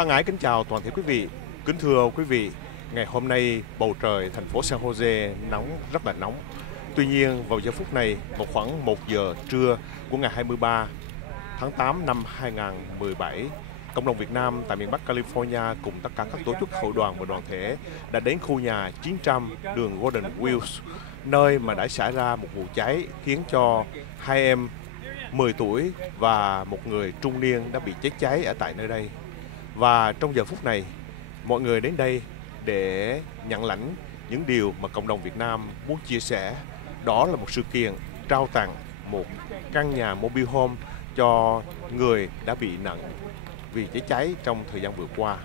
Thân ái kính chào toàn thể quý vị. Kính thưa quý vị, ngày hôm nay bầu trời thành phố San Jose nóng, rất là nóng. Tuy nhiên vào giờ phút này, vào khoảng 1 giờ trưa của ngày 23 tháng 8 năm 2017, cộng đồng Việt Nam tại miền Bắc California cùng tất cả các tổ chức hội đoàn và đoàn thể đã đến khu nhà 900 đường Golden Wheels, nơi mà đã xảy ra một vụ cháy khiến cho 2 em 10 tuổi và một người trung niên đã bị chết cháy ở tại nơi đây. Và trong giờ phút này, mọi người đến đây để nhận lãnh những điều mà cộng đồng Việt Nam muốn chia sẻ. Đó là một sự kiện trao tặng một căn nhà mobile home cho người đã bị nặng vì cháy cháy trong thời gian vừa qua.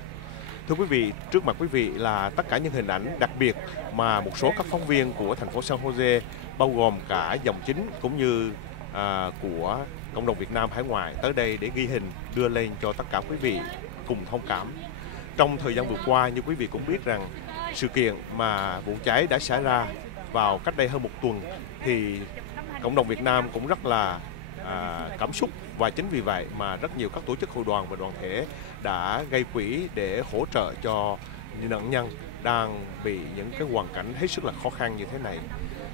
Thưa quý vị, trước mặt quý vị là tất cả những hình ảnh đặc biệt mà một số các phóng viên của thành phố San Jose, bao gồm cả dòng chính cũng như của cộng đồng Việt Nam hải ngoại tới đây để ghi hình đưa lên cho tất cả quý vị cùng thông cảm. Trong thời gian vừa qua, như quý vị cũng biết rằng sự kiện mà vụ cháy đã xảy ra vào cách đây hơn 1 tuần thì cộng đồng Việt Nam cũng rất là cảm xúc, và chính vì vậy mà rất nhiều các tổ chức hội đoàn và đoàn thể đã gây quỹ để hỗ trợ cho những nạn nhân đang bị những cái hoàn cảnh hết sức là khó khăn như thế này.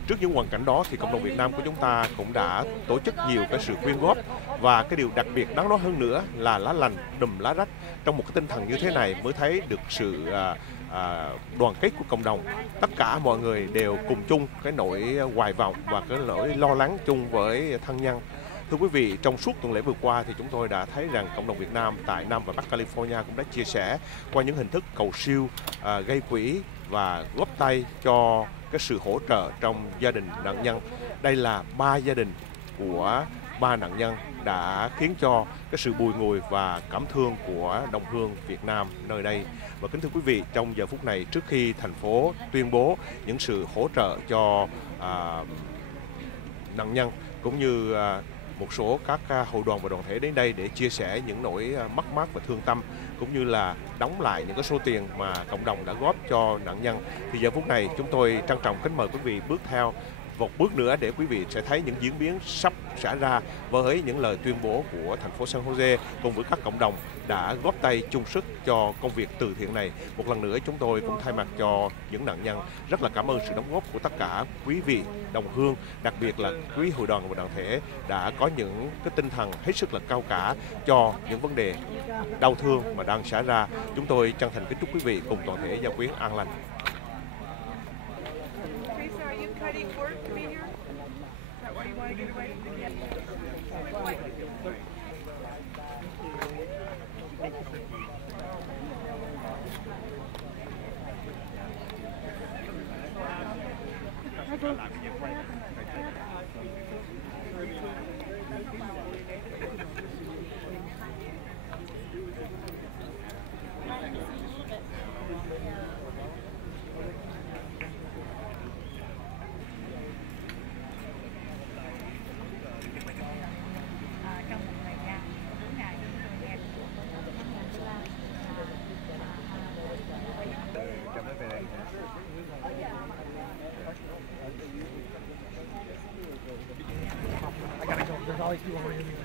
Trước những hoàn cảnh đó thì cộng đồng Việt Nam của chúng ta cũng đã tổ chức nhiều cái sự quyên góp, và cái điều đặc biệt đáng nói hơn nữa là lá lành đùm lá rách. Trong một cái tinh thần như thế này mới thấy được sự đoàn kết của cộng đồng. Tất cả mọi người đều cùng chung cái nỗi hoài vọng và cái nỗi lo lắng chung với thân nhân. Thưa quý vị, trong suốt tuần lễ vừa qua thì chúng tôi đã thấy rằng cộng đồng Việt Nam tại Nam và Bắc California cũng đã chia sẻ qua những hình thức cầu siêu, gây quỹ và góp tay cho cái sự hỗ trợ trong gia đình nạn nhân. Đây là 3 gia đình của 3 nạn nhân đã khiến cho cái sự bùi ngùi và cảm thương của đồng hương Việt Nam nơi đây. Và kính thưa quý vị, trong giờ phút này, trước khi thành phố tuyên bố những sự hỗ trợ cho nạn nhân cũng như một số các hội đoàn và đoàn thể đến đây để chia sẻ những nỗi mất mát và thương tâm, cũng như là đóng lại những cái số tiền mà cộng đồng đã góp cho nạn nhân, thì giờ phút này chúng tôi trân trọng kính mời quý vị bước theo một bước nữa để quý vị sẽ thấy những diễn biến sắp xảy ra với những lời tuyên bố của thành phố San Jose cùng với các cộng đồng đã góp tay chung sức cho công việc từ thiện này. Một lần nữa chúng tôi cũng thay mặt cho những nạn nhân rất là cảm ơn sự đóng góp của tất cả quý vị đồng hương, đặc biệt là quý hội đoàn và đoàn thể đã có những cái tinh thần hết sức là cao cả cho những vấn đề đau thương mà đang xảy ra. Chúng tôi chân thành kính chúc quý vị cùng toàn thể gia quyến an lành.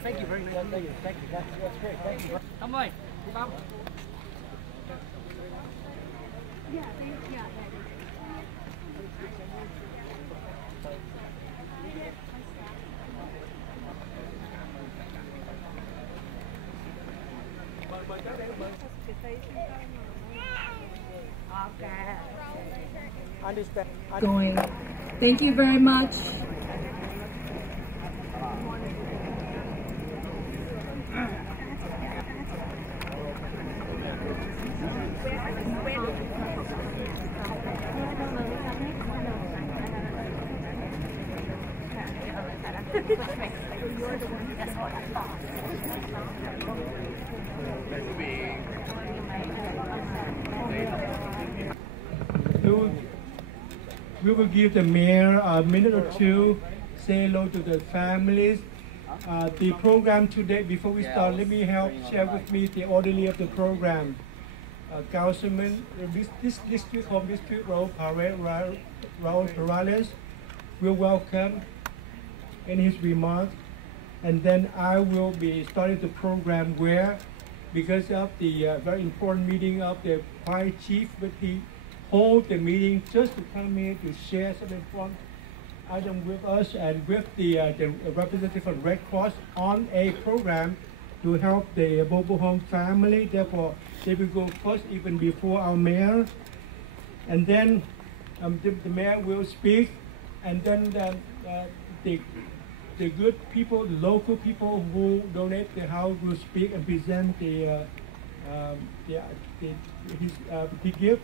Thank you very much. Thank you. That's great. Thank you. Come on. Keep up. Going. Thank you very much. We will give the mayor a minute or two, say hello to the families. The program today, before we start, let me share with me the orderly of the program. Councilman, this district home district Raul Perales will welcome in his remarks, and then I will be starting the program where because of the very important meeting of the fire chief, but he hold the meeting just to come here to share some important item with us and with the representative from Red Cross on a program to help the mobile home family. Therefore, they will go first, even before our mayor, and then the mayor will speak, and then the good people, the local people who donate the house will speak and present the gift,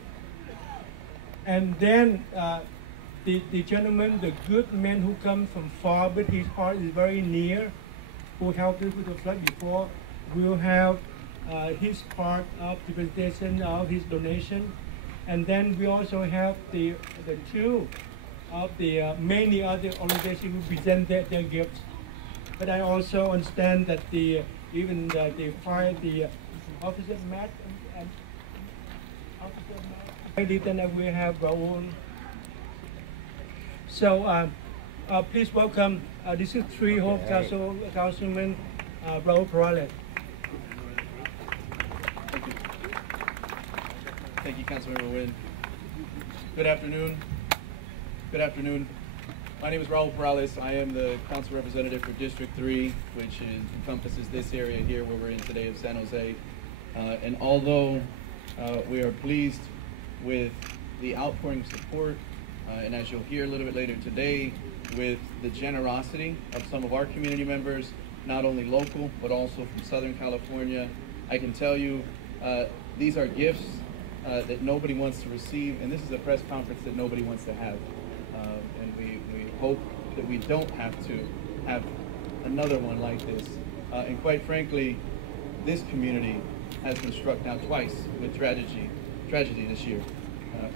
and then the gentleman, the good man who comes from far, but his heart is very near, who helped us with the flood before, will have his part of the presentation of his donation. And then we also have the two of the many other organizations who present their gifts. But I also understand that even the fire, the Officer Matt and Officer Matt, then we have Raul. So please welcome District 3 Home Councilman Raul Perales. Thank you, Councilmember Wynn. Good afternoon. Good afternoon. My name is Raul Perales. I am the council representative for District 3, which encompasses this area here where we're in today of San Jose. And although we are pleased with the outpouring of support, and as you'll hear a little bit later today, with the generosity of some of our community members, not only local, but also from Southern California, I can tell you these are gifts that nobody wants to receive, and this is a press conference that nobody wants to have. And we hope that we don't have to have another one like this. And quite frankly, this community has been struck now twice with tragedy this year.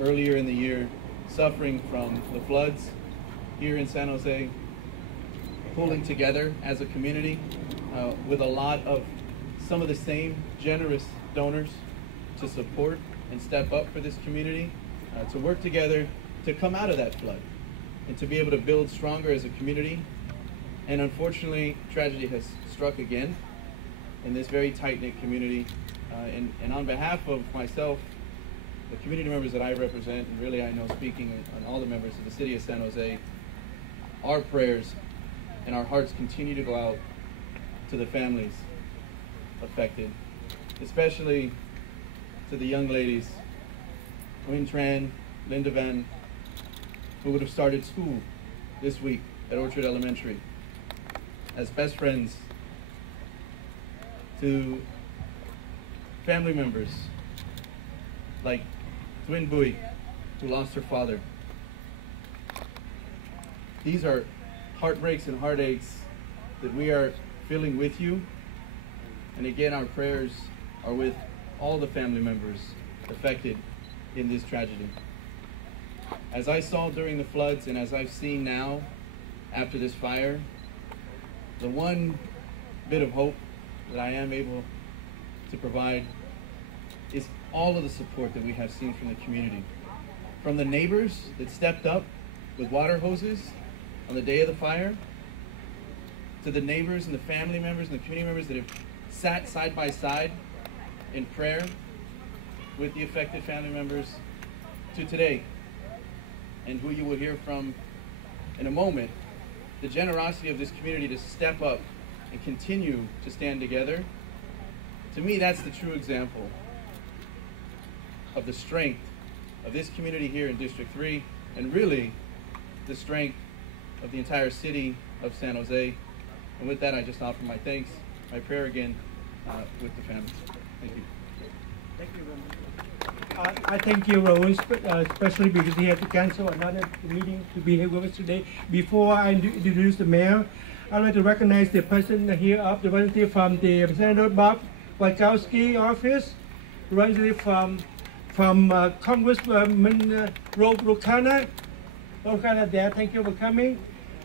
Earlier in the year, suffering from the floods here in San Jose, pulling together as a community with a lot of some of the same generous donors to support and step up for this community, to work together to come out of that flood and to be able to build stronger as a community. And unfortunately, tragedy has struck again in this very tight-knit community. And on behalf of myself, the community members that I represent, and really I know speaking on all the members of the city of San Jose, our prayers and our hearts continue to go out to the families affected, especially to the young ladies, Nguyen Tran, Linda Van, who would have started school this week at Orchard Elementary as best friends, to family members like Twin Bui, who lost her father. These are heartbreaks and heartaches that we are feeling with you. And again, our prayers are with all the family members affected in this tragedy. As I saw during the floods, and as I've seen now after this fire, the one bit of hope that I am able to provide is all of the support that we have seen from the community. From the neighbors that stepped up with water hoses on the day of the fire, to the neighbors and the family members and the community members that have sat side by side in prayer with the affected family members, to today, and who you will hear from in a moment, the generosity of this community to step up and continue to stand together. To me, that's the true example of the strength of this community here in District 3, and really the strength of the entire city of San Jose. And with that, I just offer my thanks, my prayer again with the families. Thank you. Thank you very much. I thank you, Raul, especially because he had to cancel another meeting to be here with us today. Before I introduce the mayor, I'd like to recognize the person here up, the representative from the Senator Bob Wachowski office, representative from Congressman Rokana there. Thank you for coming.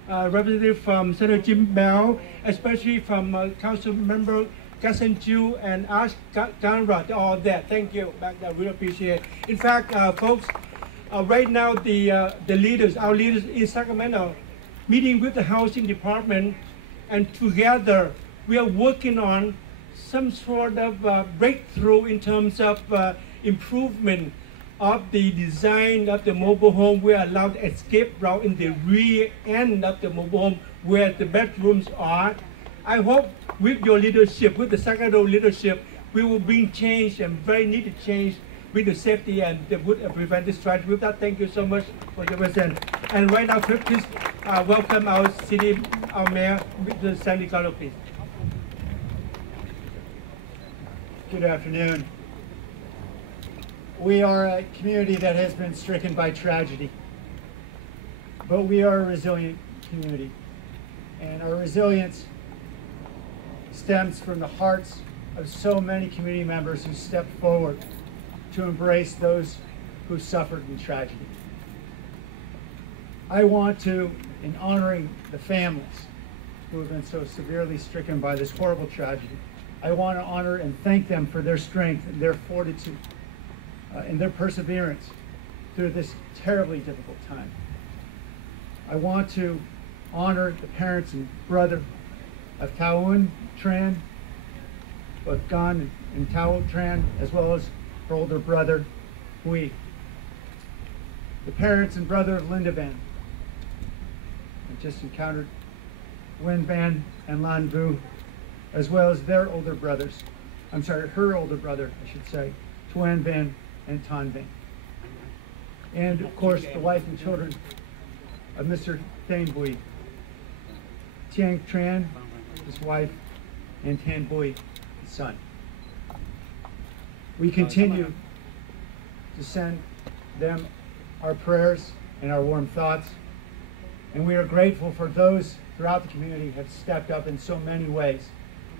Representative from Senator Jim Bell, especially from Council Member Gaston Chu and Ash Ganra, they're all there. Thank you. I really appreciate it. In fact, folks, right now the leaders, our leaders in Sacramento, meeting with the housing department, and together we are working on some sort of breakthrough in terms of improvement of the design of the mobile home. We allowed escape route in the rear end of the mobile home where the bedrooms are. I hope with your leadership, with the Sacramento leadership, we will bring change and very needed change with the safety and the would prevent this tragedy. With that, thank you so much for your presence. And right now, please welcome our mayor, Mr. Sandy Carlo, please. Good afternoon. We are a community that has been stricken by tragedy, but we are a resilient community, and our resilience stems from the hearts of so many community members who stepped forward to embrace those who suffered in tragedy. I want to, in honoring the families who have been so severely stricken by this horrible tragedy, I want to honor and thank them for their strength and their fortitude and their perseverance through this terribly difficult time. I want to honor the parents and brother of Taoun Tran, both Gan and Tao Tran, as well as her older brother, Hui. The parents and brother of Linda Van. I just encountered Wen Van and Lan Vu, as well as their older brothers. I'm sorry, her older brother, I should say, Tuan Van and Tan Van. And of course, the wife and children of Mr. Thane Bui, Tiang Tran, his wife, and Tan Bui, his son. We continue to send them our prayers and our warm thoughts, and we are grateful for those throughout the community who have stepped up in so many ways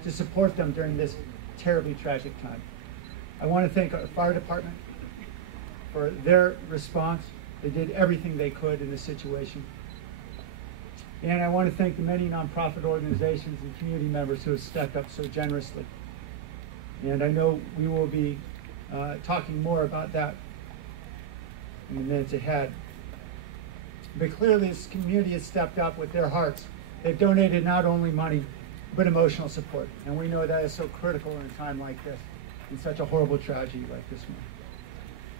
to support them during this terribly tragic time. I want to thank our fire department for their response. They did everything they could in this situation. And I want to thank the many nonprofit organizations and community members who have stepped up so generously. And I know we will be talking more about that in the minutes ahead. But clearly this community has stepped up with their hearts. They've donated not only money, but emotional support. And we know that is so critical in a time like this, in such a horrible tragedy like this one.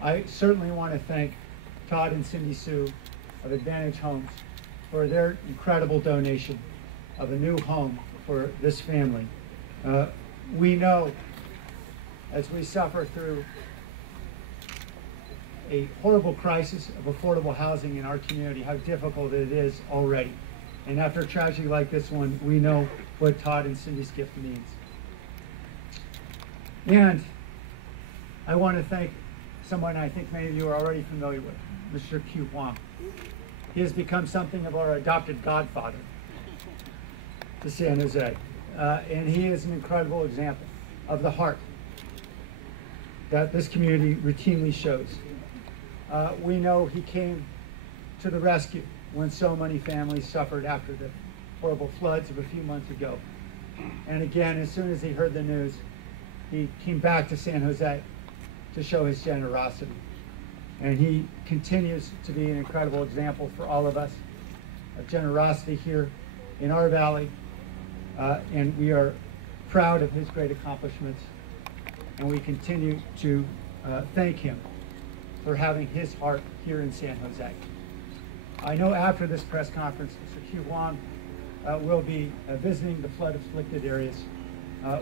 I certainly want to thank Todd and Cindy Sue of Advantage Homes for their incredible donation of a new home for this family. We know as we suffer through a horrible crisis of affordable housing in our community, how difficult it is already. And after a tragedy like this one, we know what Todd and Cindy's gift means. And I want to thank someone I think many of you are already familiar with, Mr. Q Huang. He has become something of our adopted godfather to San Jose. And he is an incredible example of the heart that this community routinely shows. We know he came to the rescue when so many families suffered after the horrible floods of a few months ago. And again, as soon as he heard the news, he came back to San Jose to show his generosity. And he continues to be an incredible example for all of us of generosity here in our valley. And we are proud of his great accomplishments. And we continue to thank him for having his heart here in San Jose. I know after this press conference, Mr. Q Huang will be visiting the flood-afflicted areas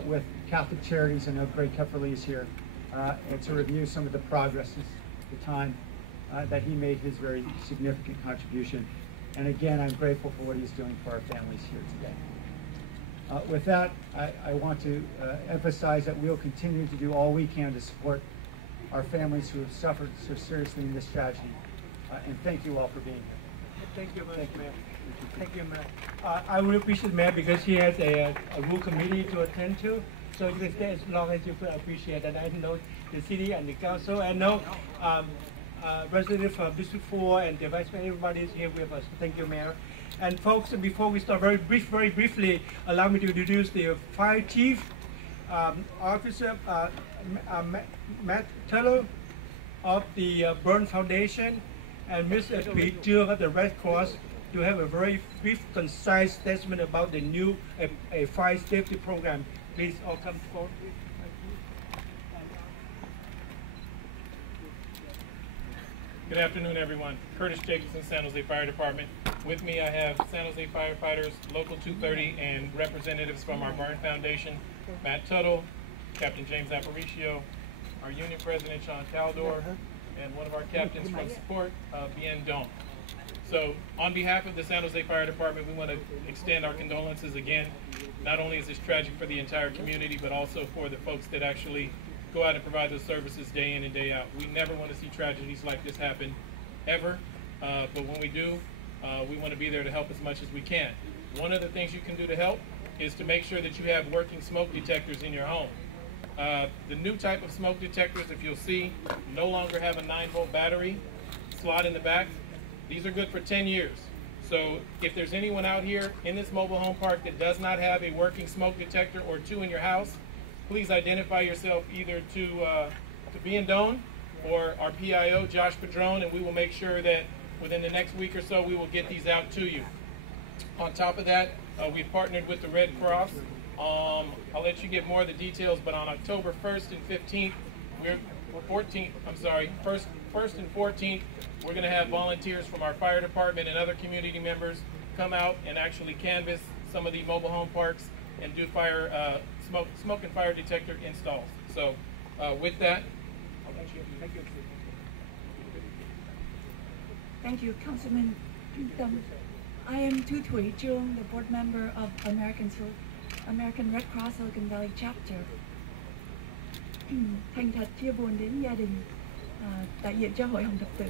with Catholic Charities. I know Greg Kefferly is here, and to review some of the progress since the time that he made his very significant contribution. And again, I'm grateful for what he's doing for our families here today. With that, I want to emphasize that we'll continue to do all we can to support our families who have suffered so seriously in this tragedy. And thank you all for being here. Thank you, Mayor. Thank you, Mayor. I really appreciate Mayor because he has a rule committee to attend to. So you can stay as long as you could appreciate that. I know the city and the council. I know representative from District 4 and the Vice Mayor, everybody is here with us. Thank you, Mayor. And folks, before we start, very briefly, allow me to introduce the Fire Chief, Officer Matt Teller of the Burn Foundation, and Mr. Pete Trương of the Red Cross to have a very brief, concise statement about the new fire safety program Please all come forward. Good afternoon, everyone. Curtis Jacobson, San Jose Fire Department. With me, I have San Jose firefighters, Local 230, and representatives from our Burn Foundation, Matt Tuttle, Captain James Aparicio, our union president, Sean Caldor, and one of our captains from support, Bien Dong. So, on behalf of the San Jose Fire Department, we want to extend our condolences again. Not only is this tragic for the entire community, but also for the folks that actually go out and provide those services day in and day out. We never want to see tragedies like this happen, ever. But when we do, we want to be there to help as much as we can. One of the things you can do to help is to make sure that you have working smoke detectors in your home. The new type of smoke detectors, if you'll see, no longer have a 9-volt battery slot in the back. These are good for 10 years. So if there's anyone out here in this mobile home park that does not have a working smoke detector or 2 in your house, please identify yourself either to Bien Dong or our PIO, Josh Padron, and we will make sure that within the next week or so we will get these out to you. On top of that, we've partnered with the Red Cross. I'll let you get more of the details, but on October 1st and 15th, 1st and 14th, we're going to have volunteers from our fire department and other community members come out and actually canvass some of the mobile home parks and do smoke and fire detector installs. So with that, I'll let you. Thank you. Thank you, Councilman Pinkham. I am Tu Thuy Trung, the board member of American Red Cross Silicon Valley chapter. Thành thật chia buồn đến gia đình đại diện cho Hội Hồng Thập Tự.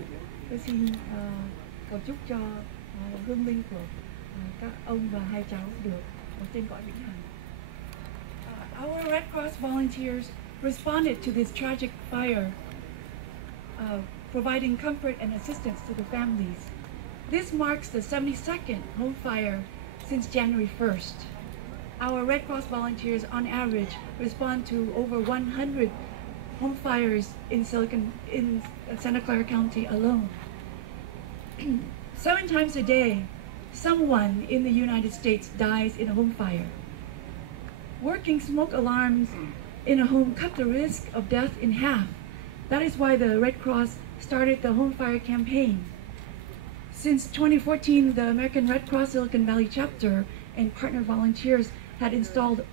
Tôi xin cầu chúc cho hương linh của các ông và hai cháu được ở trên cõi vĩnh hằng. Our Red Cross volunteers responded to this tragic fire, providing comfort and assistance to the families. This marks the 72nd home fire since January 1st. Our Red Cross volunteers, on average, respond to over 100 home fires in Santa Clara County alone. 7 times a day, someone in the United States dies in a home fire. Working smoke alarms in a home cut the risk of death in half. That is why the Red Cross started the home fire campaign. Since 2014, the American Red Cross Silicon Valley chapter and partner volunteers had installed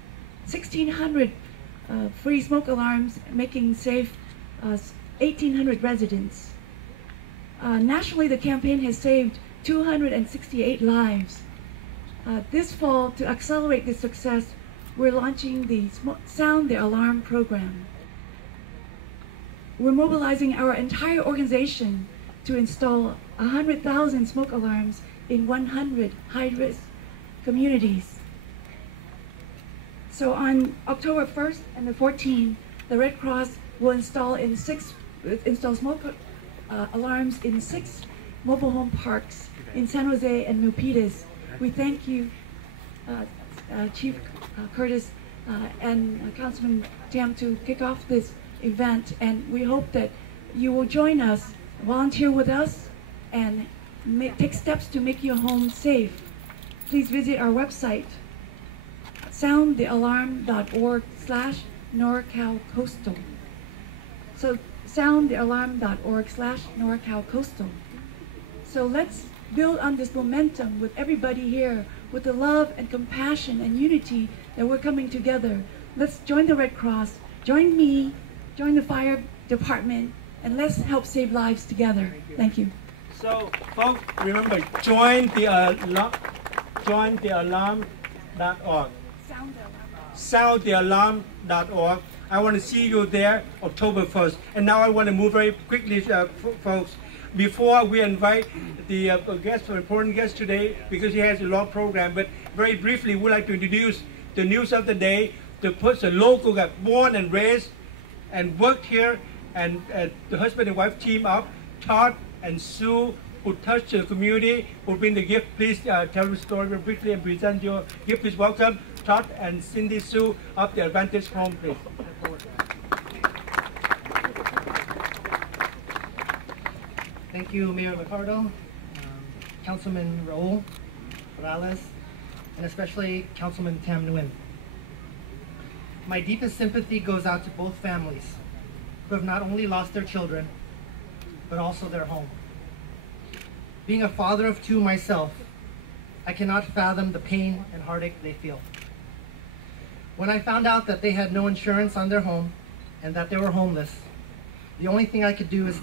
1,600 free smoke alarms, making safe 1,800 residents. Nationally, the campaign has saved 268 lives. This fall, to accelerate this success, we're launching the Sound the Alarm program. We're mobilizing our entire organization to install 100,000 smoke alarms in 100 high-risk communities. So on October 1st and the 14th, the Red Cross will install smoke alarms in 6 mobile home parks in San Jose and Milpitas. We thank you, Chief Curtis and Councilman Tam, to kick off this event, and we hope that you will join us, volunteer with us, and take steps to make your home safe. Please visit our website, soundthealarm.org/NorCalCoastal. So soundthealarm.org/NorCalCoastal. So let's build on this momentum with everybody here, with the love and compassion and unity that we're coming together. Let's join the Red Cross, join me, join the fire department, and let's help save lives together. Thank you. So, folks, remember, join the alarm.org. Soundthealarm.org. I want to see you there October 1st. And now I want to move very quickly, folks. Before we invite the important guest today, because he has a long program, but very briefly, we'd like to introduce the news of the day. The local got born and raised and worked here, and the husband and wife team up, Todd and Sue, who touched the community, who bring the gift. Please tell the story very briefly and present your gift. Please welcome Todd and Cindy Sue of the Advantage Home, please. Thank you, Mayor Ricardo, Councilman Raul Morales, and especially Councilman Tam Nguyen. My deepest sympathy goes out to both families who have not only lost their children, but also their home. Being a father of two myself, I cannot fathom the pain and heartache they feel. When I found out that they had no insurance on their home and that they were homeless, the only thing I could do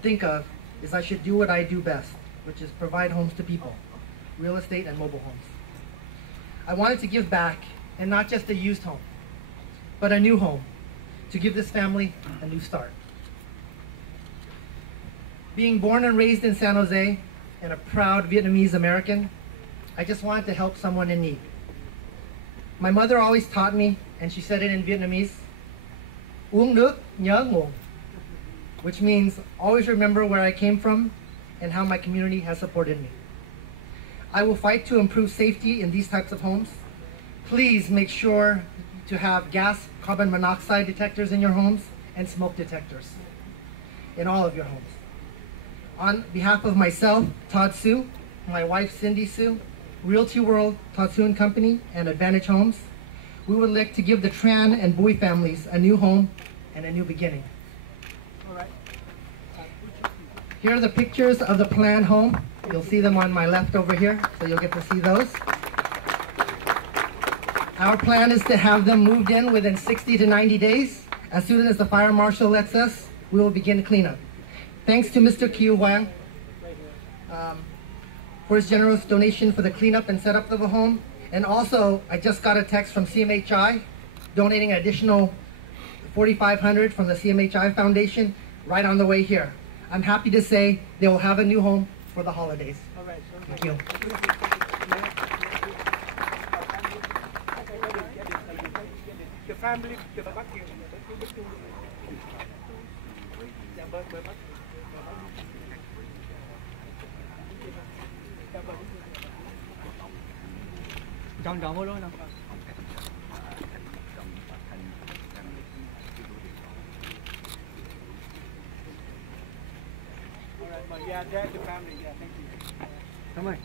think of is I should do what I do best, which is provide homes to people, real estate and mobile homes. I wanted to give back, and not just a used home, but a new home, to give this family a new start. Being born and raised in San Jose and a proud Vietnamese American, I just wanted to help someone in need. My mother always taught me, and she said it in Vietnamese, uống nước nhớ nguồn, which means always remember where I came from and how my community has supported me. I will fight to improve safety in these types of homes. Please make sure to have gas, carbon monoxide detectors in your homes and smoke detectors in all of your homes. On behalf of myself, Todd Sue, my wife Cindy Sue, Realty World, Todd Sue & Company, and Advantage Homes, we would like to give the Tran and Bui families a new home and a new beginning. Here are the pictures of the planned home. You'll see them on my left over here, so you'll get to see those. Our plan is to have them moved in within 60 to 90 days. As soon as the fire marshal lets us, we will begin cleanup. Thanks to Mr. Kiu Wang for his generous donation for the cleanup and setup of the home. And also, I just got a text from CMHI donating an additional $4,500 from the CMHI Foundation right on the way here. I'm happy to say they will have a new home for the holidays. All right. Thank you. The family, Trong đó vô luôn nào. yeah, the family, yeah, thank you. Cảm ơn.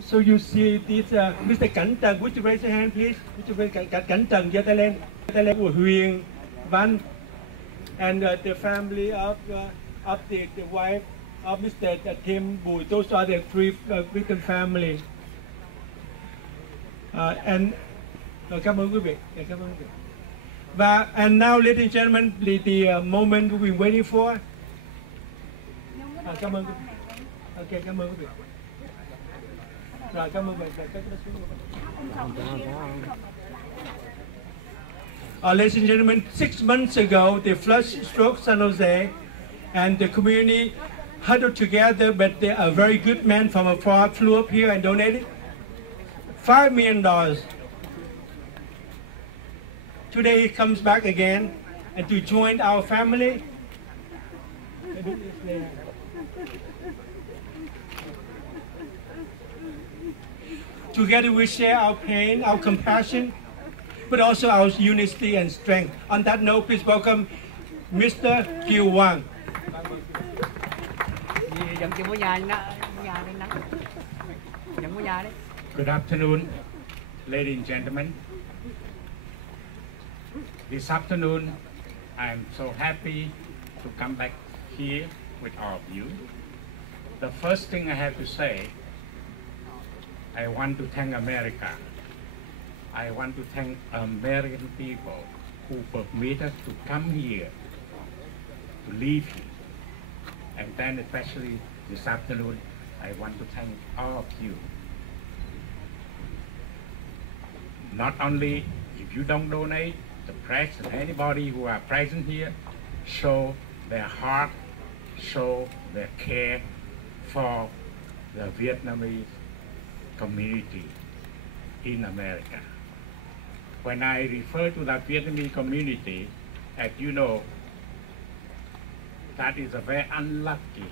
So you see this, Mr. Cảnh Trần, would you raise your hand, please? Would you raise Cảnh Trần, giơ tay lên của Huyền Văn, and the family of the wife of Mr. Tim Bùi. Those are the three victim family. And cảm ơn quý vị. Cảm ơn quý vị. Và and now, ladies and gentlemen, the moment we've been waiting for. Cảm ơn quý vị. Okay, cảm ơn quý vị. Rồi, cảm ơn quý vị. Ladies and gentlemen, 6 months ago, the flood struck San Jose, and the community huddled together, but a very good man from afar flew up here and donated $5 million. Today he comes back again and to join our family. Together we share our pain, our compassion, but also our unity and strength. On that note, please welcome Mr. Kiu Wang. Good afternoon, ladies and gentlemen. This afternoon, I'm so happy to come back here with all of you. The first thing I have to say, I want to thank America. I want to thank American people who permit us to come here, to live here. And then especially this afternoon, I want to thank all of you. Not only if you don't donate, the press and anybody who are present here show their heart, show their care for the Vietnamese community in America. When I refer to that Vietnamese community, as you know, that is a very unlucky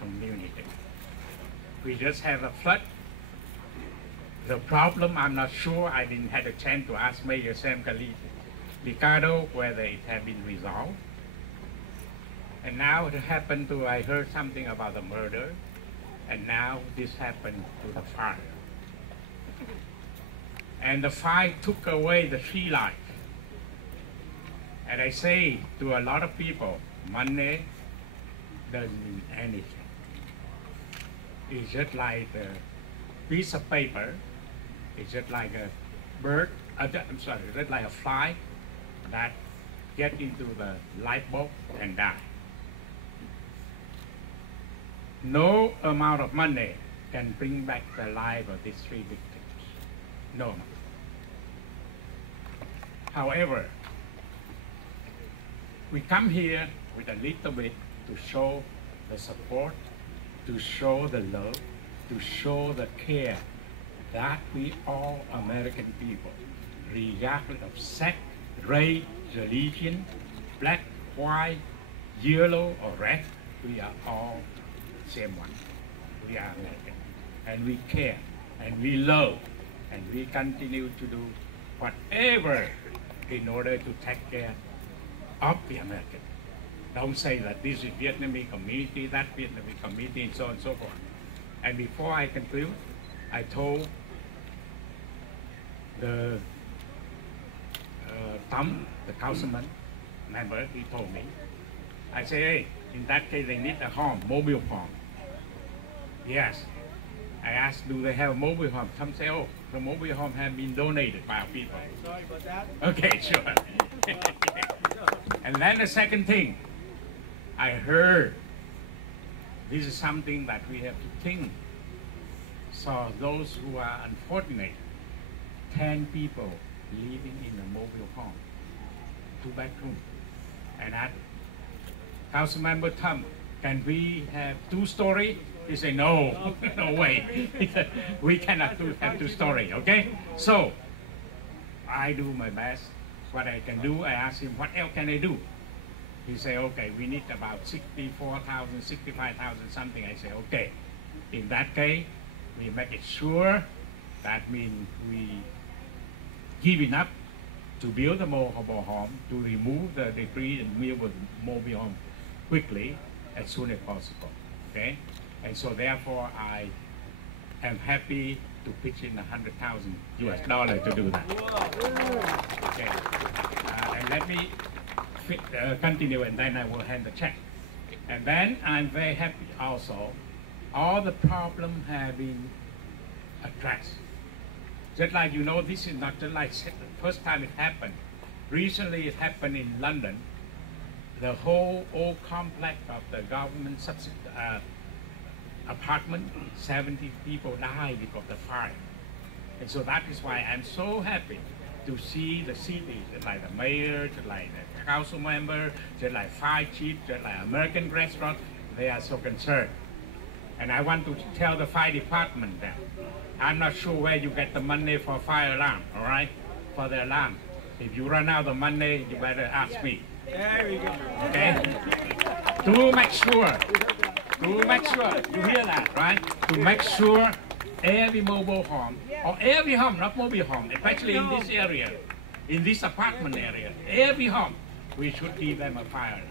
community. We just have a flood. The problem, I'm not sure, I didn't have a chance to ask Mayor Sam Ricardo whether it had been resolved. And now it happened to, I heard something about the murder, and now this happened to the fire. And the fire took away the tree life. And I say to a lot of people, money doesn't mean anything. It's just like a piece of paper. It's just like a bird, just like a fly that get into the light bulb and die. No amount of money can bring back the life of these 3 victims. No amount. However, we come here with a little bit to show the support, to show the love, to show the care that we all American people, regardless of sex, race, religion, black, white, yellow, or red, we are all same one. We are American, and we care, and we love, and we continue to do whatever in order to take care of the American. Don't say that this is Vietnamese community, that Vietnamese community, and so on and so forth. And before I conclude, I told the Tom, the councilman member, he told me, I say, hey, in that case they need a home, mobile home. Yes. I asked, do they have a mobile home? Some say, oh, the mobile home has been donated by our people. Sorry about that. Okay, sure. And then the second thing, I heard this is something that we have to think. So those who are unfortunate, 10 people living in a mobile home, 2 bedrooms. And I asked, Councilmember Tom, can we have 2 stories? He said, no, no way. He said, we cannot have 2 stories, okay? So I do my best. What I can do, I asked him, what else can I do? He said, okay, we need about 64,000, 65,000 something. I say, okay, in that case, we make it sure. That means we give enough to build a mobile home, to remove the debris and build a mobile home quickly, as soon as possible, okay? And so therefore, I am happy to pitch in $100,000 to do that. Okay, and let me continue, and then I will hand the check. And then I'm very happy also, all the problems have been addressed. Just like you know, this is not just like the first time it happened. Recently it happened in London. The whole old complex of the government apartment, 70 people died because of the fire. And so that is why I'm so happy to see the city, just like the mayor, just like the council member, just like fire chief, just like American restaurant, they are so concerned. And I want to tell the fire department that I'm not sure where you get the money for fire alarm, all right? For the alarm. If you run out of money, you better ask me. There we go. Okay? To make sure, you hear that, right? To make sure every mobile home, or every home, not mobile home, especially in this area, in this apartment area, every home, we should give them a fire alarm.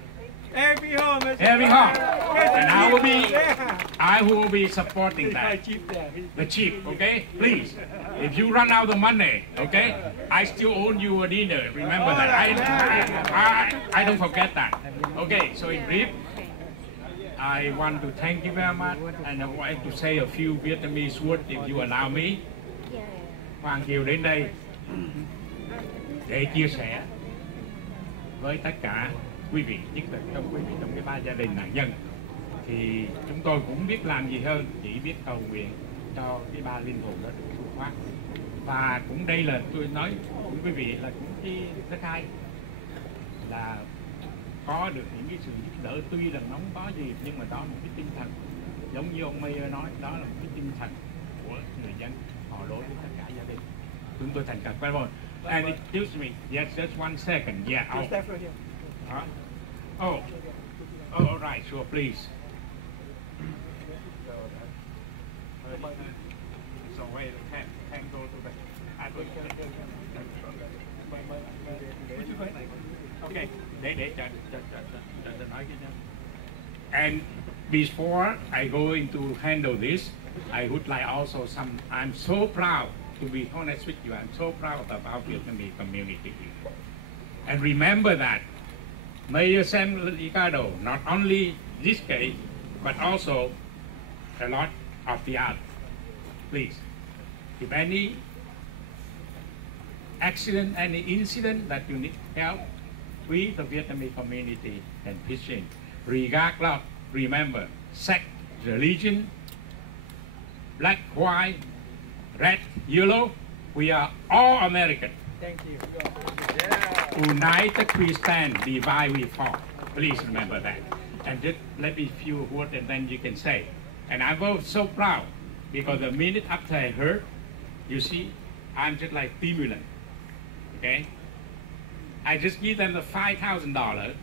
Every home. Every home. And I will be supporting that. The chief, okay? Please, if you run out of money, okay? I still owe you a dinner. Remember that. I don't forget that. Okay, so in brief, I want to thank you very much, and I want to say a few Vietnamese words if you allow me. Hoàng Kiều đến đây để chia sẻ với tất cả quý vị, nhất là trong quý vị trong cái 3 gia đình nạn nhân. Thì chúng tôi cũng biết làm gì hơn, chỉ biết cầu nguyện cho cái 3 linh hồn đó được siêu thoát. Và cũng đây là tôi nói với quý vị là cũng cái thứ hai là có được những cái sự giúp đỡ, tuy là nóng có gì nhưng mà đó là một cái tinh thần, giống như ông Mayor nói, đó là một cái tinh thần của người dân, họ đối với tất cả gia đình. Chúng tôi thành cảm ơn. And excuse me, yes, just 1 second, yeah. Huh? Oh, all right, sure, please. So wait, can go to the. Okay, để cho nói với nhau. before I go into handle this, I would like also I'm so proud, to be honest with you, I'm so proud of our Vietnamese community. And remember that Mayor Sam Ricardo, not only this case, but also a lot of the others. Please, if any accident, any incident that you need help, we, the Vietnamese community, can pitch in. Regardless, remember, sex, religion, black, white, red, yellow, we are all American. Thank you. United we stand, divide we fall. Please remember that. And just let me few words and then you can say. And I was so proud because the minute after I heard, you see, I'm just like stimulant. Okay? I just give them the $5,000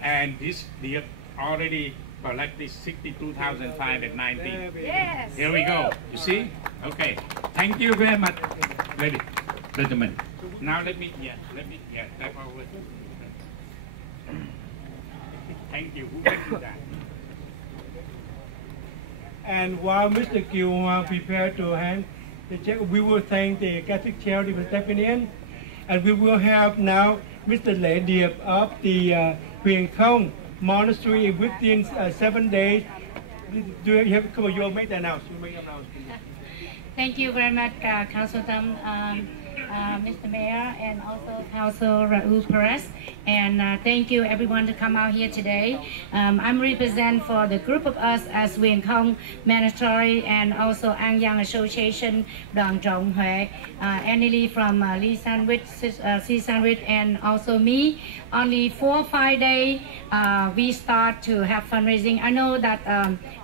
and this they already collected $62,590. Yes. Here we go. You see? Okay. Thank you very much, ladies, gentlemen. Now let me that was thank you. Who can do that? And while Mr. Kieu Hoang prepared to hand the check, we will thank the Catholic Charity for stepping in. And we will have now Mr. Lê Điệp of the Huyền Không Monastery within 7 days. Do you have, come on, you'll make the announcement. Thank you very much, Council Tam, Mr. Mayor, and also Council Raul Perez. And thank you everyone to come out here today. I'm represent for the group of us as Huyền Không Monastery and also An Giang Association, Đồng, Trong, Annie from Lee Sandwich, C Sandwich, and also me. Only 4 or 5 days we start to have fundraising. I know that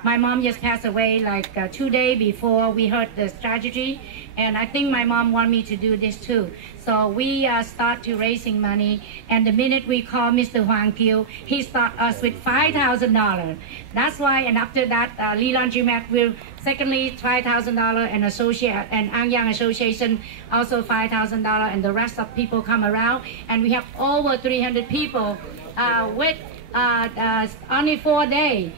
my mom just passed away like 2 days before we heard the strategy, and I think my mom wanted me to do this too. So we start to raising money, and the minute we call Mr. Hoang Kieu, he start us with $5,000. That's why, and after that, Lee Laundromat will secondly $5,000, and associate and An Giang Association also $5,000, and the rest of people come around, and we have over 300 people with only 4 days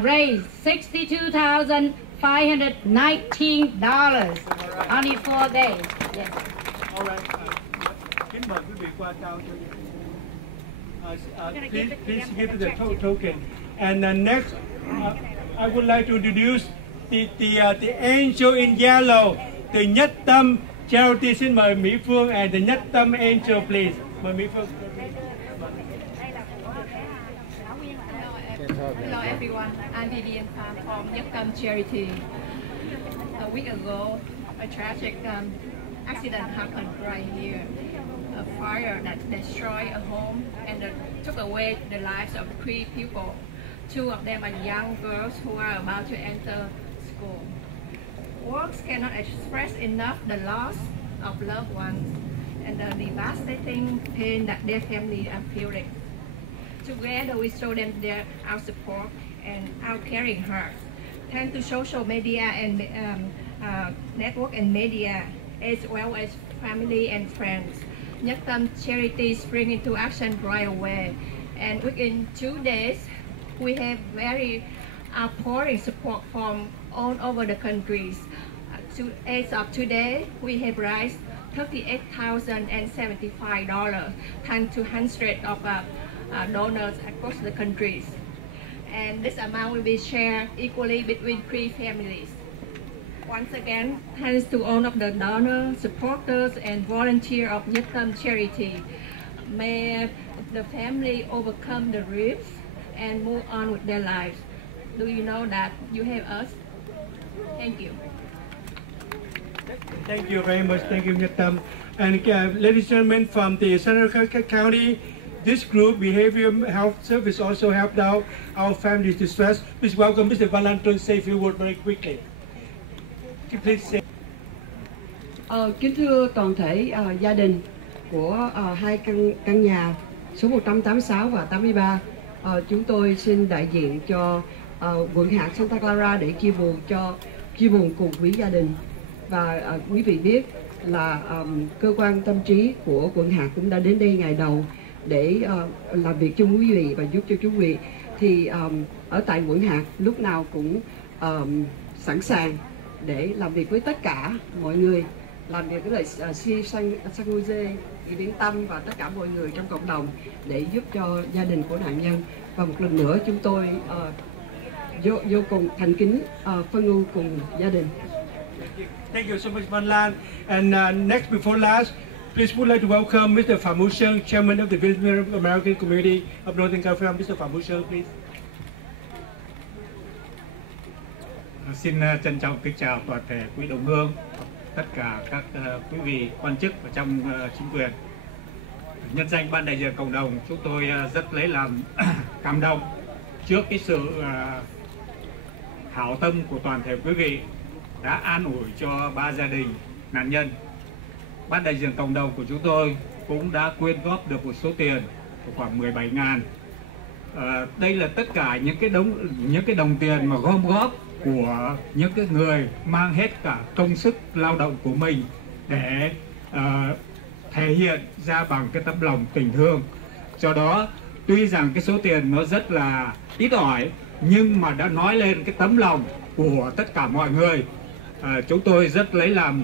raised $62,519 only 4 days. Yes. All right. Kính mời quý vị qua trao cho please give the token. And next, I would like to introduce the angel in yellow, the Nhất Tâm Charity. Xin mời Mỹ Phương and the Nhất Tâm Angel, please. Mời Mỹ Phương. Hello everyone, I'm Vivian Pham from Nhất Tâm Charity. A week ago, a tragic accident happened right here. A fire that destroyed a home and took away the lives of 3 people. 2 of them are young girls who are about to enter school. Words cannot express enough the loss of loved ones and the devastating pain that their families are feeling. Together we show them our support and our caring heart. Thanks to social media and network and media, as well as family and friends, Nhất Tâm Charity spring into action right away. And within 2 days, we have very outpouring support from all over the countries. As of today, we have raised $38,075 thanks to hundreds of donors across the countries. And this amount will be shared equally between 3 families. Once again, thanks to all of the donors, supporters, and volunteers of Nhất Tâm Charity. May the family overcome the risks and move on with their lives. Do you know that you have us? Thank you. Thank you very much. Thank you, Nhất Tâm. And ladies and gentlemen, from the Central County, this group, Behavioral Health Service, also helped out our families distressed. Please welcome Mr. Valentine, say a few words very quickly. Please say. Kính thưa toàn thể gia đình của 2 căn nhà số 186 và 83, chúng tôi xin đại diện cho quận hạt Santa Clara để chia buồn cùng quý gia đình. Và quý vị biết là cơ quan tâm trí của quận hạt cũng đã đến đây ngày đầu để làm việc chung quý vị và giúp cho quý vị thì ở tại quận hạt lúc nào cũng sẵn sàng để làm việc với tất cả mọi người, làm việc với lại San Jose, Viễn Tâm và tất cả mọi người trong cộng đồng để giúp cho gia đình của nạn nhân. Và một lần nữa chúng tôi vô cùng thành kính phân ưu cùng gia đình. Thank you so much, Van Lan. And next, before last, please would like to welcome Mr. Famusheng, Chairman of the Vietnamese American Community of Northern California. Mr. Famusheng, please. Xin trân trọng kính chào toàn thể quý đồng hương, tất cả các quý vị quan chức ở trong chính quyền. Nhân danh Ban đại diện cộng đồng, chúng tôi rất lấy làm cảm động trước cái sự hảo tâm của toàn thể quý vị đã an ủi cho 3 gia đình nạn nhân. Ban đại diện cộng đồng của chúng tôi cũng đã quyên góp được một số tiền khoảng 17.000. Đây là tất cả những cái đồng tiền mà gom góp của những cái người mang hết cả công sức lao động của mình để thể hiện ra bằng cái tấm lòng tình thương. Do đó, tuy rằng cái số tiền nó rất là ít ỏi, nhưng mà đã nói lên cái tấm lòng của tất cả mọi người. Chúng tôi rất lấy làm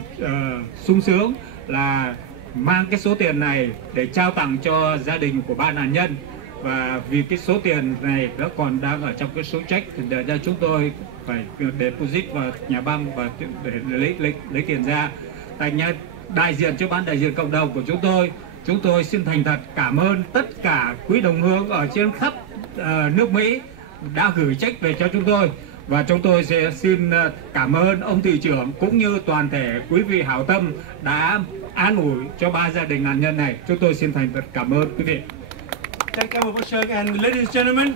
sung sướng là mang cái số tiền này để trao tặng cho gia đình của 3 nạn nhân. Và vì cái số tiền này nó còn đang ở trong cái số check thì để ra chúng tôi phải deposit vào nhà băng và để lấy tiền ra. Đại diện cho Ban đại diện cộng đồng của chúng tôi xin thành thật cảm ơn tất cả quý đồng hương ở trên khắp nước Mỹ đã gửi check về cho chúng tôi. Và chúng tôi sẽ xin cảm ơn ông thị trưởng cũng như toàn thể quý vị hảo tâm đã an ủi cho 3 gia đình nạn nhân này. Chúng tôi xin thành thật cảm ơn quý vị. Thank you, Mr. Sheng. And ladies and gentlemen,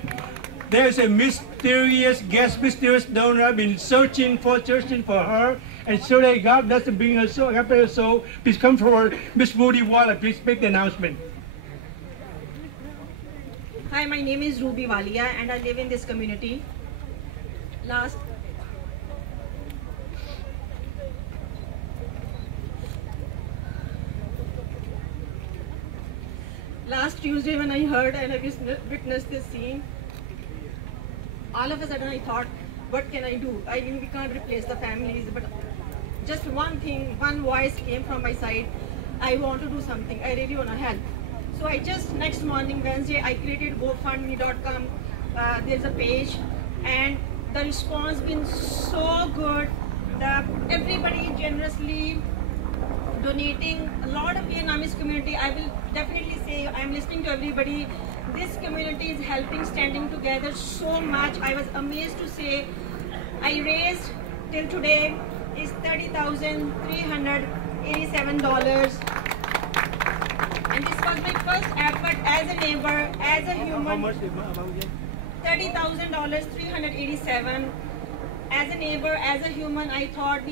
there is a mysterious guest, mysterious donor. I've been searching for her. And so that God doesn't bring her soul, God bring her soul. Please come forward. Miss Woody Waller, please make the announcement. Hi, my name is Ruby Walia and I live in this community. Last Tuesday when I heard and I witnessed this scene, all of a sudden I thought, what can I do? I mean, we can't replace the families, but just one thing, one voice came from my side. I want to do something. I really want to help. So I just, next morning, Wednesday, I created GoFundMe.com. There's a page and the response been so good. Everybody generously donating. A lot of Vietnamese community, I will definitely say, I'm listening to everybody. This community is helping, standing together so much. I was amazed to say, I raised till today is $30,387. And this was my first effort as a neighbor, as a human. How much? $30,000, 387. As a neighbor, as a human, I thought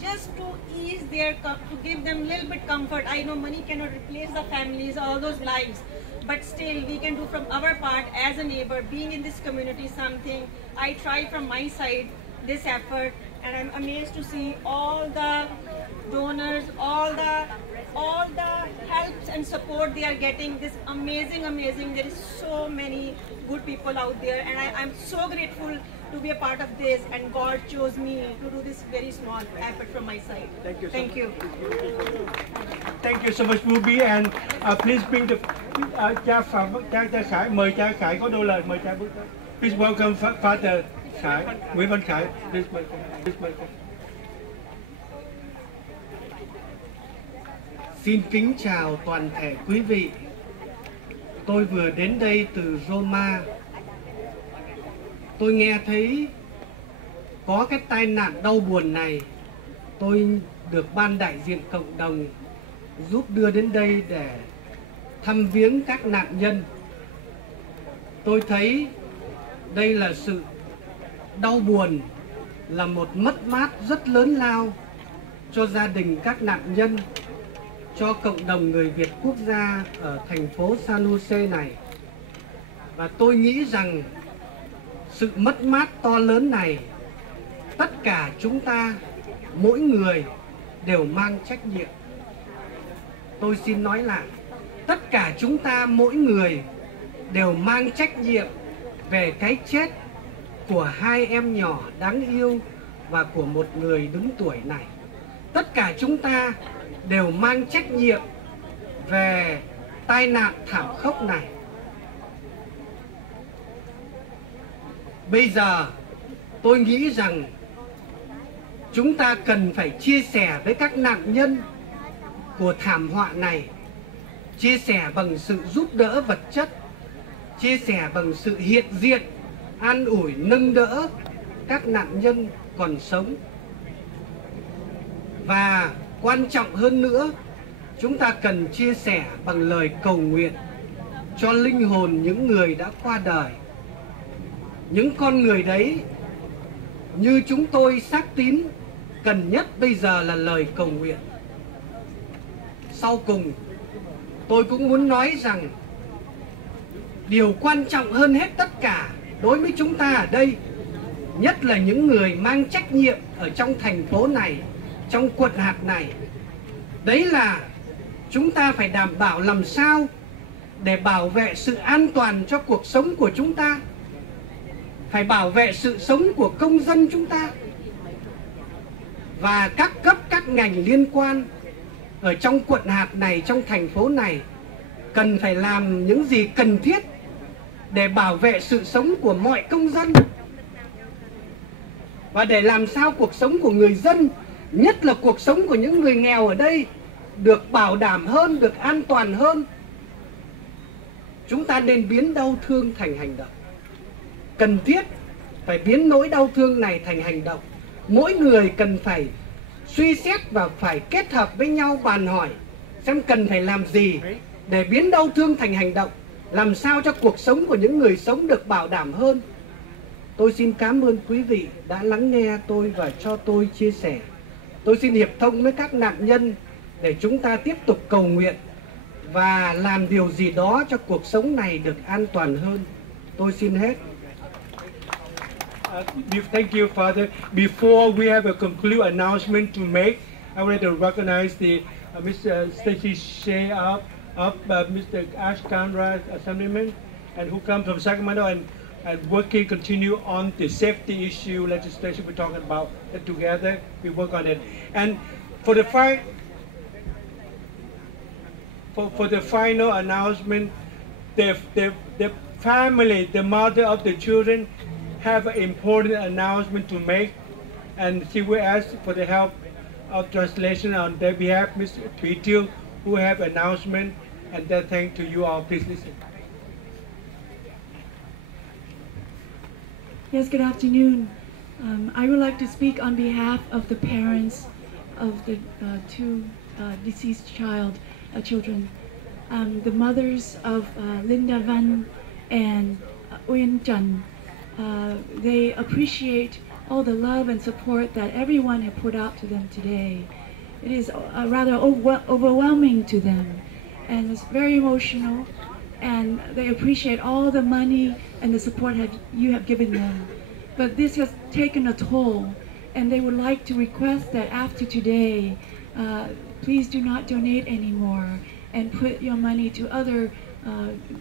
just to ease their, to give them a little bit comfort. I know money cannot replace the families, all those lives, but still we can do from our part as a neighbor, being in this community something. I try from my side this effort, and I'm amazed to see all the donors, all the helps and support they are getting. This amazing. There is so many good people out there, and I'm so grateful to be a part of this, and God chose me to do this very small effort from my side. Thank you. Thank you. Thank you so much, Ruby, and please bring the cha Khải, mời cha Khải có đôi lời, mời cha bước tới. Please welcome Father Khải, Nguyễn Văn Khải. Please welcome. Xin kính chào toàn thể quý vị. Tôi vừa đến đây từ Roma. Tôi nghe thấy có cái tai nạn đau buồn này. Tôi được ban đại diện cộng đồng giúp đưa đến đây để thăm viếng các nạn nhân. Tôi thấy đây là sự đau buồn, là một mất mát rất lớn lao cho gia đình các nạn nhân, cho cộng đồng người Việt quốc gia ở thành phố San Jose này. Và tôi nghĩ rằng sự mất mát to lớn này, tất cả chúng ta, mỗi người đều mang trách nhiệm. Tôi xin nói lại, tất cả chúng ta, mỗi người đều mang trách nhiệm về cái chết của hai em nhỏ đáng yêu và của một người đứng tuổi này. Tất cả chúng ta đều mang trách nhiệm về tai nạn thảm khốc này. Bây giờ tôi nghĩ rằng chúng ta cần phải chia sẻ với các nạn nhân của thảm họa này, chia sẻ bằng sự giúp đỡ vật chất, chia sẻ bằng sự hiện diện, an ủi, nâng đỡ các nạn nhân còn sống. Và quan trọng hơn nữa, chúng ta cần chia sẻ bằng lời cầu nguyện cho linh hồn những người đã qua đời. Những con người đấy, như chúng tôi xác tín, cần nhất bây giờ là lời cầu nguyện. Sau cùng, tôi cũng muốn nói rằng điều quan trọng hơn hết tất cả đối với chúng ta ở đây, nhất là những người mang trách nhiệm ở trong thành phố này, trong quận hạt này, đấy là chúng ta phải đảm bảo làm sao để bảo vệ sự an toàn cho cuộc sống của chúng ta, phải bảo vệ sự sống của công dân chúng ta. Và các cấp, các ngành liên quan ở trong quận hạt này, trong thành phố này cần phải làm những gì cần thiết để bảo vệ sự sống của mọi công dân, và để làm sao cuộc sống của người dân, nhất là cuộc sống của những người nghèo ở đây, được bảo đảm hơn, được an toàn hơn. Chúng ta nên biến đau thương thành hành động. Cần thiết phải biến nỗi đau thương này thành hành động. Mỗi người cần phải suy xét và phải kết hợp với nhau bàn hỏi xem cần phải làm gì để biến đau thương thành hành động, làm sao cho cuộc sống của những người sống được bảo đảm hơn. Tôi xin cảm ơn quý vị đã lắng nghe tôi và cho tôi chia sẻ. Tôi xin hiệp thông với các nạn nhân để chúng ta tiếp tục cầu nguyện và làm điều gì đó cho cuộc sống này được an toàn hơn. Tôi xin hết. Thank you, Father. Before we have a conclude announcement to make, I would like to recognize the Mr. Stacy Shea of Mr. Ashkanra Assemblyman, and who comes from Sacramento and working continue on the safety issue legislation we're talking about. That together we work on it. And for the final announcement, the family, the mother of the children, have an important announcement to make, and she will ask for the help of translation on their behalf. Mr. Petil, who have announcement, and then thank to you all. Please listen. Yes, good afternoon. I would like to speak on behalf of the parents of the two deceased children, the mothers of Linda Van and Uyên Trần. They appreciate all the love and support that everyone has put out to them today. It is rather overwhelming to them, and it's very emotional, and they appreciate all the money and the support you have given them. But this has taken a toll, and they would like to request that after today, please do not donate anymore and put your money to other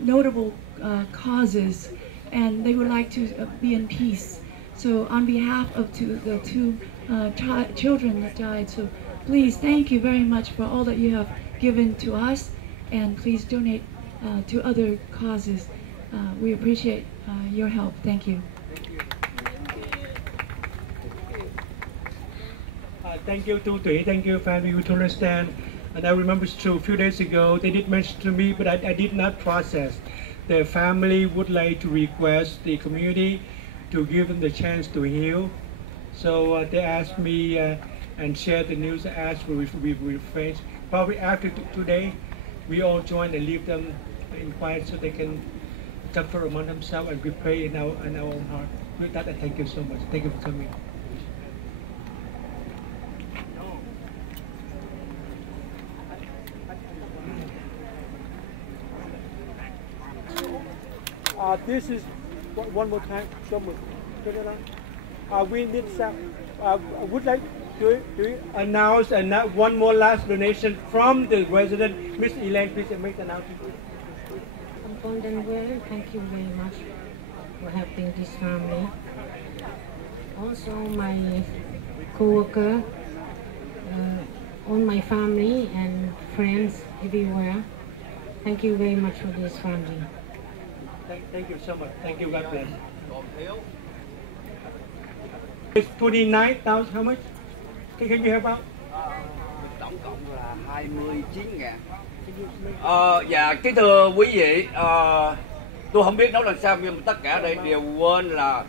notable causes, and they would like to be in peace. So on behalf of the two children that died, so please, thank you very much for all that you have given to us, and please donate to other causes. We appreciate your help. Thank you. Thank you, Tu Thủy. Thank you, family, who to understand. And I remember it's true, a few days ago, they did mention to me, but I did not process. The family would like to request the community to give them the chance to heal. So they asked me and shared the news, asked for refresh. Probably after today, we all join and leave them in quiet so they can comfort among themselves, and we pray in our own heart. With that, I thank you so much. Thank you for coming. This is one more time. We need some. Would like to announce one more last donation from the resident. Miss Elaine, please make the announcement. I'm Golden Well. Thank you very much. for helping this family. Also my co-worker, all my family and friends everywhere. Thank you very much for this family. Thank you so much. Thank you. God bless. It's 29,000. How much? Can you help out? Tổng cộng là 29.000. Dạ kính thưa quý vị, tôi không biết nói làm sao nhưng mà tất cả đây đều quên là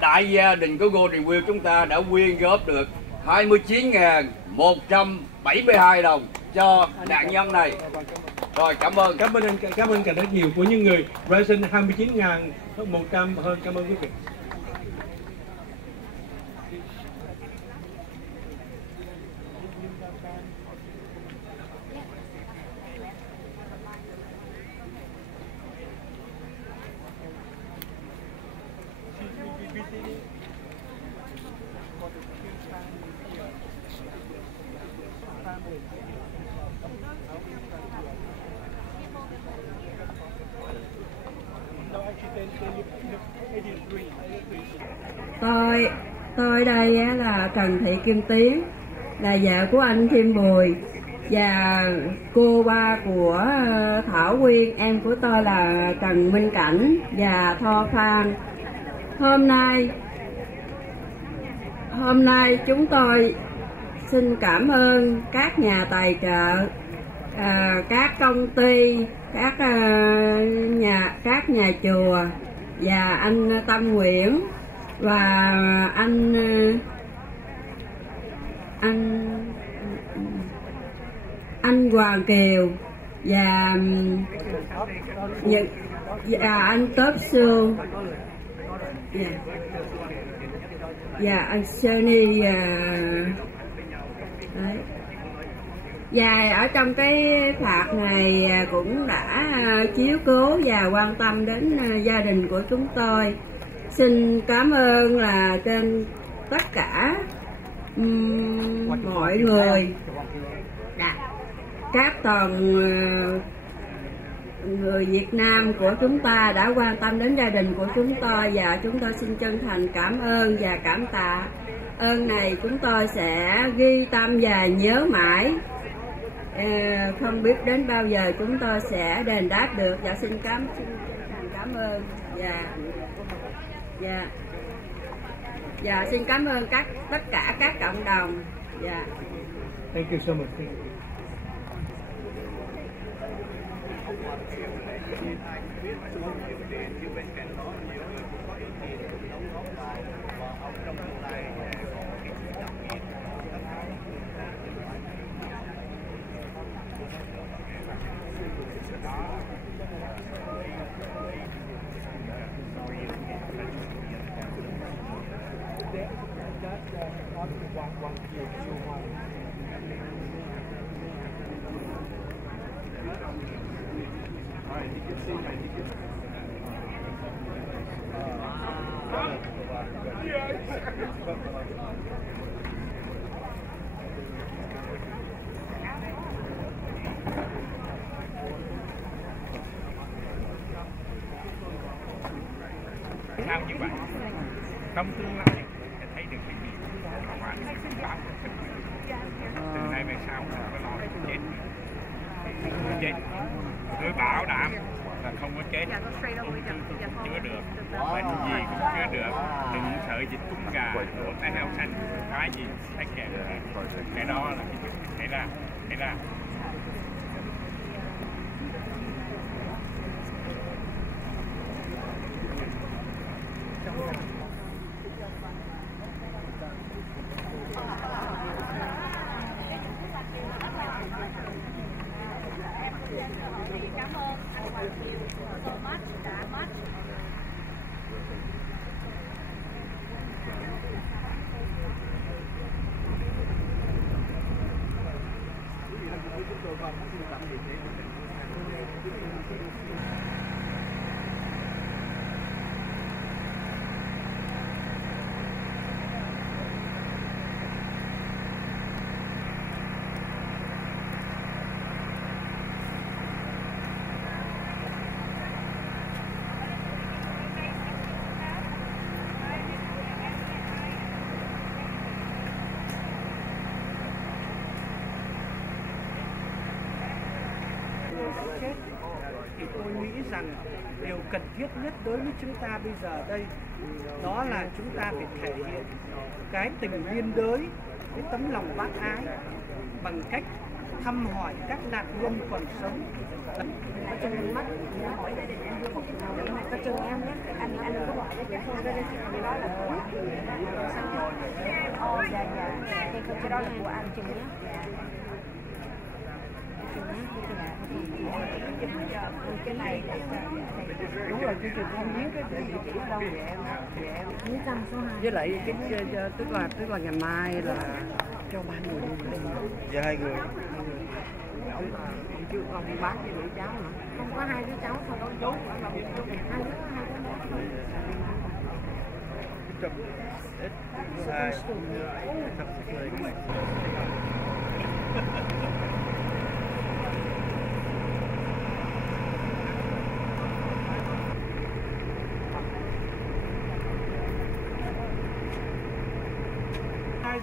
đại gia đình của Golden Wheel chúng ta đã quyên góp được 29.172 đồng cho nạn nhân này. Rồi cảm ơn cả rất nhiều của những người present 29.100 hơn. Cảm ơn quý vị. Tôi đây là Trần Thị Kim Tiến, là vợ của anh Kim Bùi và cô ba của Thảo Quyên. Em của tôi là Trần Minh Cảnh và Tho Phan. Hôm nay chúng tôi xin cảm ơn các nhà tài trợ, các công ty, các nhà chùa và anh Tâm Nguyễn và anh Hoàng Kiều và anh Tốp Sương và anh Sunny. Và ở trong cái phạt này cũng đã chiếu cố và quan tâm đến gia đình của chúng tôi. Xin cảm ơn là trên tất cả mọi người, các toàn người Việt Nam của chúng ta đã quan tâm đến gia đình của chúng tôi, và chúng tôi xin chân thành cảm ơn và cảm tạ. Ơn này chúng tôi sẽ ghi tâm và nhớ mãi, không biết đến bao giờ chúng tôi sẽ đền đáp được. Và xin chân thành cảm ơn và xin cảm ơn tất cả các cộng đồng. Thank you so much. Sao như vậy? Trong tương lai sẽ thấy được cái gì? Hoạn báo từ nay về sau không có lo chết. Không chết. Tôi bảo đảm là không có chết. Ung thư tôi cũng chữa được, bệnh gì cũng chữa được. Đừng sợ dịch cúm gà, tai heo xanh, cái gì thấy kẹt. Cái đó là cái chuyện xảy ra. thì tôi nghĩ rằng điều cần thiết nhất đối với chúng ta bây giờ đây đó là chúng ta phải thể hiện cái tình liên đới, cái tấm lòng bác ái bằng cách thăm hỏi các nạn nhân còn sống. Ở chân mình mất hỏi gia đình em đưa một cái chân em nhé, anh đừng có gọi cái không cái đó là sao? Dạ cái đó là của anh chân nhé. Cái này đúng rồi, chương trình không biết cái địa chỉ ở đâu vậy em? Dưới trăm số 2. Với lại cái tức là ngày mai là cho 3 người đi. Dạ 2 người. Ông chưa còn bác với đứa cháu hả? Không có 2 đứa cháu sao đâu chú? 2 đứa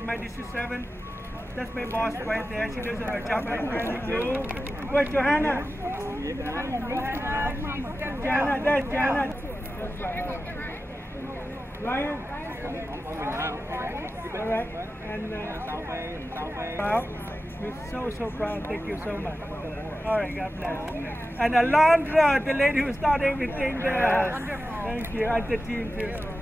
My District 7. That's my boss right there. She does her job very well. Where's Johanna? Johanna, there's Johanna. Ryan? All right. And proud. We're so proud. Thank you so much. All right, God bless. And Alondra, the lady who started everything there. Thank you. And the team too.